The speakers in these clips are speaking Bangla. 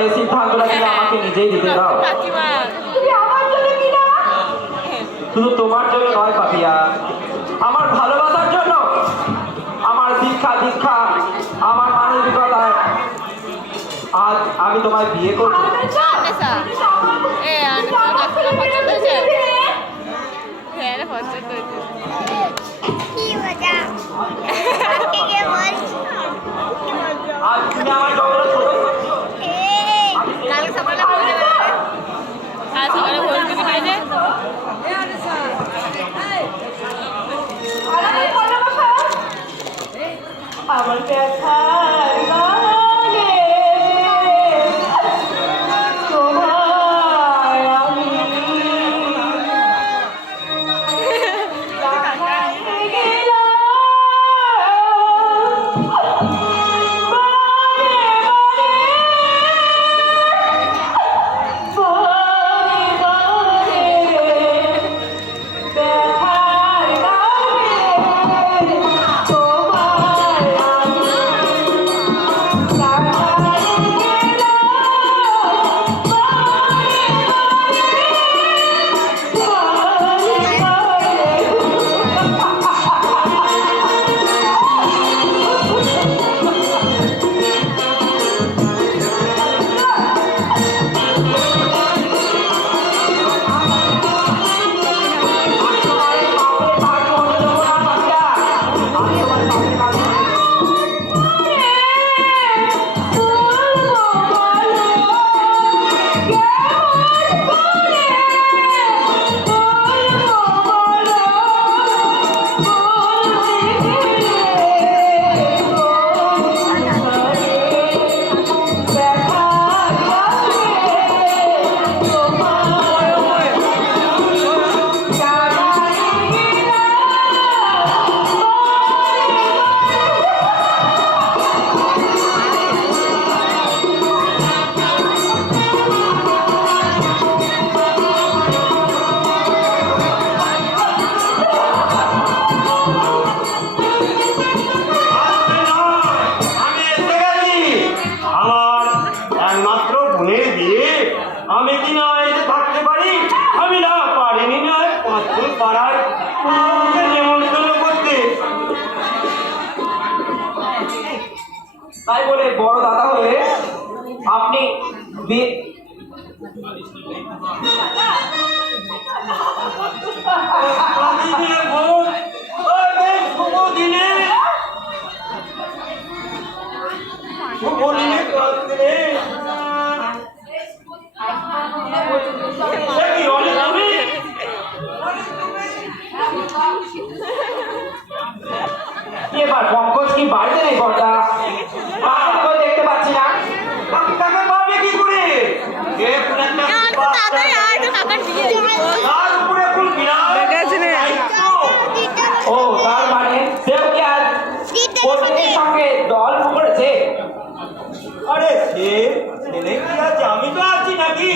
এই সিদ্ধান্তটা তুমি আমাকে নিজেই দিতে দাও। তুমি আমার জন্য কি না? শুধু তোমার জন্য নয় পাপিয়া, আমার ভালোবাসার জন্য, আমার শিক্ষা দীক্ষা, আমার মানবিকতায় আজ আমি তোমায় বিয়ে করব। আজ তুমি আমার জগতে ছোট করছো। আমার ব্যথার গানে তোমায় আমি রাখাতে গেলাম। আমি কি না এসে থাকতে পারি? আমি না পারিনি না পাঁচজন পাড়ায় নেমন্তন্ন করতে। তাই বলে বড় দাদা হয়ে আপনি এবার পঙ্কজ কি বাড়িতে নেই? বড়দা দেখতে পাচ্ছি না। আমি তাকে পাবে কি করে? তার উপরে এখন ও তার মানে সেও কি আজ প্রতিদিনের সঙ্গে দল করেছে? আরে সে ছেলে কি আছে? আমি তো আছি নাকি?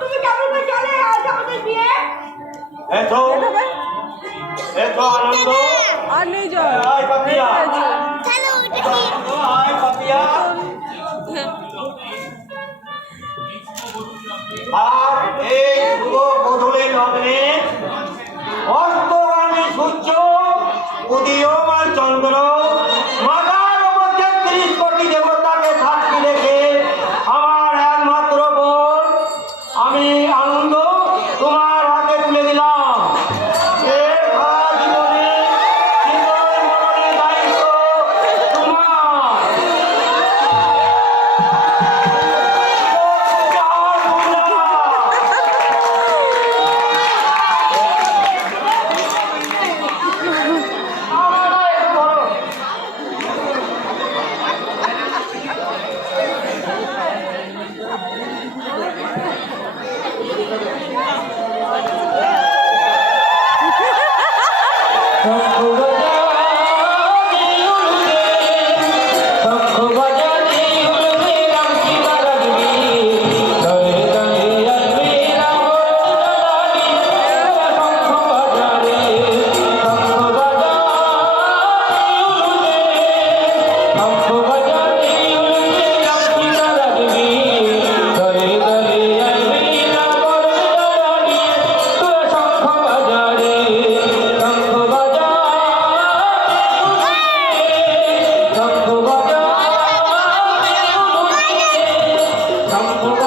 তুমি কেমন করে চলে আজ আমাদের বিয়ে? এতো এতো আনন্দ আর নেই জল। আয় পাপিয়া, আয় পাপিয়া। আর এই শুভ বধূর লগ্নে অস্তগামী সূর্য উদীয়মান চন্দ্র মাথার উপর ৩৩ কোটি দেবতাকে সাক্ষী রেখে আমার একমাত্র বোন আমি আনন্দ তোমার হাতে তুলে দিলাম। এর সারা জীবনে হৃদয় মননের দায়িত্ব তোমার। সম্ভব